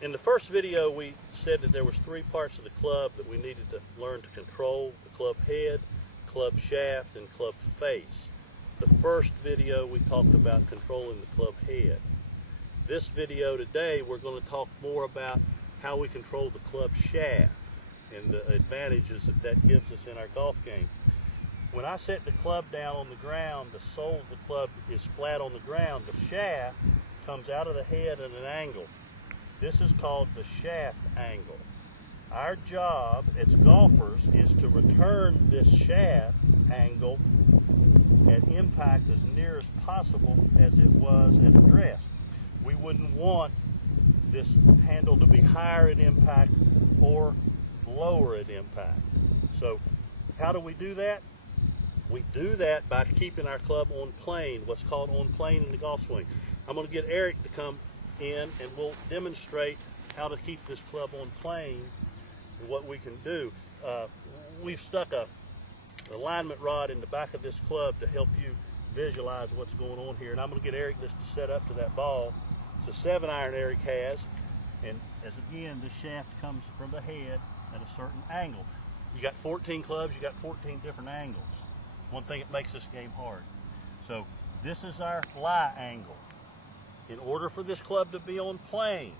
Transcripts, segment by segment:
In the first video, we said that there was three parts of the club that we needed to learn to control: the club head, club shaft, and club face. The first video, we talked about controlling the club head. This video today, we're going to talk more about how we control the club shaft and the advantages that that gives us in our golf game. When I set the club down on the ground, the sole of the club is flat on the ground. The shaft comes out of the head at an angle. This is called the shaft angle. Our job as golfers is to return this shaft angle at impact as near as possible as it was at address. We wouldn't want this handle to be higher at impact or lower at impact. So how do we do that? We do that by keeping our club on plane, what's called on plane in the golf swing. I'm going to get Eric to come in and we'll demonstrate how to keep this club on plane and what we can do. We've stuck a alignment rod in the back of this club to help you visualize what's going on here, and I'm going to get Eric just to set up to that ball. It's a 7-iron Eric has, and as again, the shaft comes from the head at a certain angle. You got 14 clubs, you got 14 different angles. One thing that makes this game hard. So this is our lie angle. In order for this club to be on plane,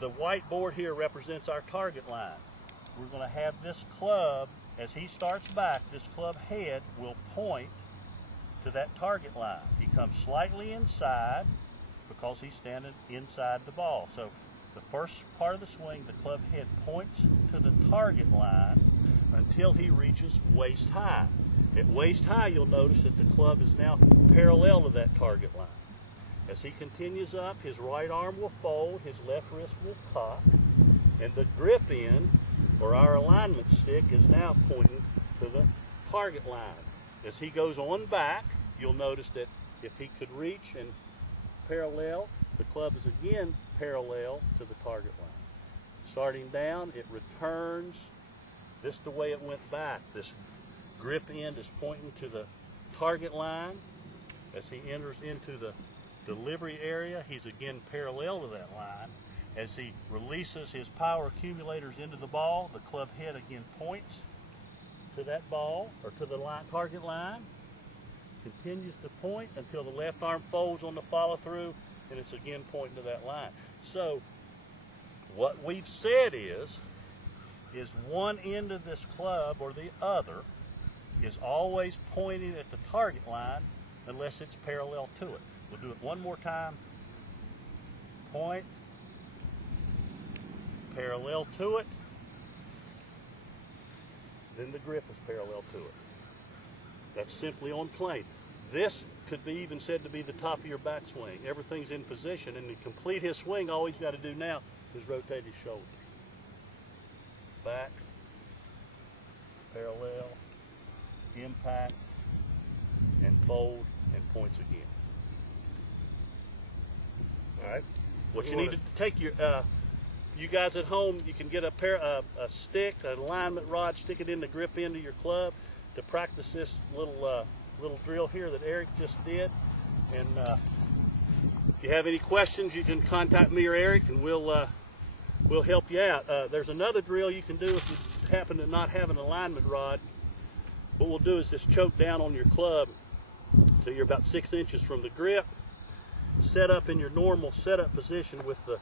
the white board here represents our target line. We're going to have this club, as he starts back, this club head will point to that target line. He comes slightly inside because he's standing inside the ball. So the first part of the swing, the club head points to the target line until he reaches waist high. At waist high, you'll notice that the club is now parallel to that target line. As he continues up, his right arm will fold, his left wrist will cock, and the grip end, or our alignment stick, is now pointing to the target line. As he goes on back, you'll notice that if he could reach and parallel, the club is again parallel to the target line. Starting down, it returns this the way it went back. This grip end is pointing to the target line. As he enters into the delivery area, he's again parallel to that line. As he releases his power accumulators into the ball, the club head again points to that ball, or to the target line, continues to point until the left arm folds on the follow through, and it's again pointing to that line. So what we've said is one end of this club or the other is always pointing at the target line unless it's parallel to it. We'll do it one more time. Point, parallel to it, then the grip is parallel to it. That's simply on plane. This could be even said to be the top of your backswing. Everything's in position, and to complete his swing, all he's got to do now is rotate his shoulders. Back, parallel, impact, and fold, and points again. All right. What you need to take your, you guys at home, you can get a stick, an alignment rod, stick it in the grip end of your club to practice this little drill here that Eric just did. And if you have any questions, you can contact me or Eric, and we'll help you out. There's another drill you can do if you happen to not have an alignment rod. What we'll do is just choke down on your club till you're about 6 inches from the grip. Set up in your normal setup position with the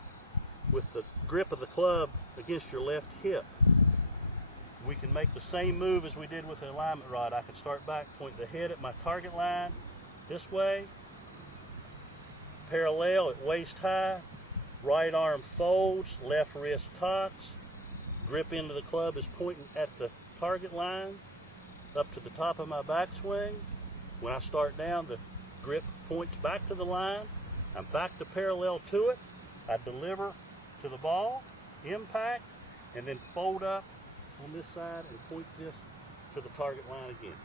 grip of the club against your left hip. We can make the same move as we did with the alignment rod. I can start back, point the head at my target line this way, parallel at waist high, right arm folds, left wrist cocks, grip into the club is pointing at the target line, up to the top of my backswing. When I start down, the grip points back to the line. I'm back to parallel to it. I deliver to the ball, impact, and then fold up on this side and point this to the target line again.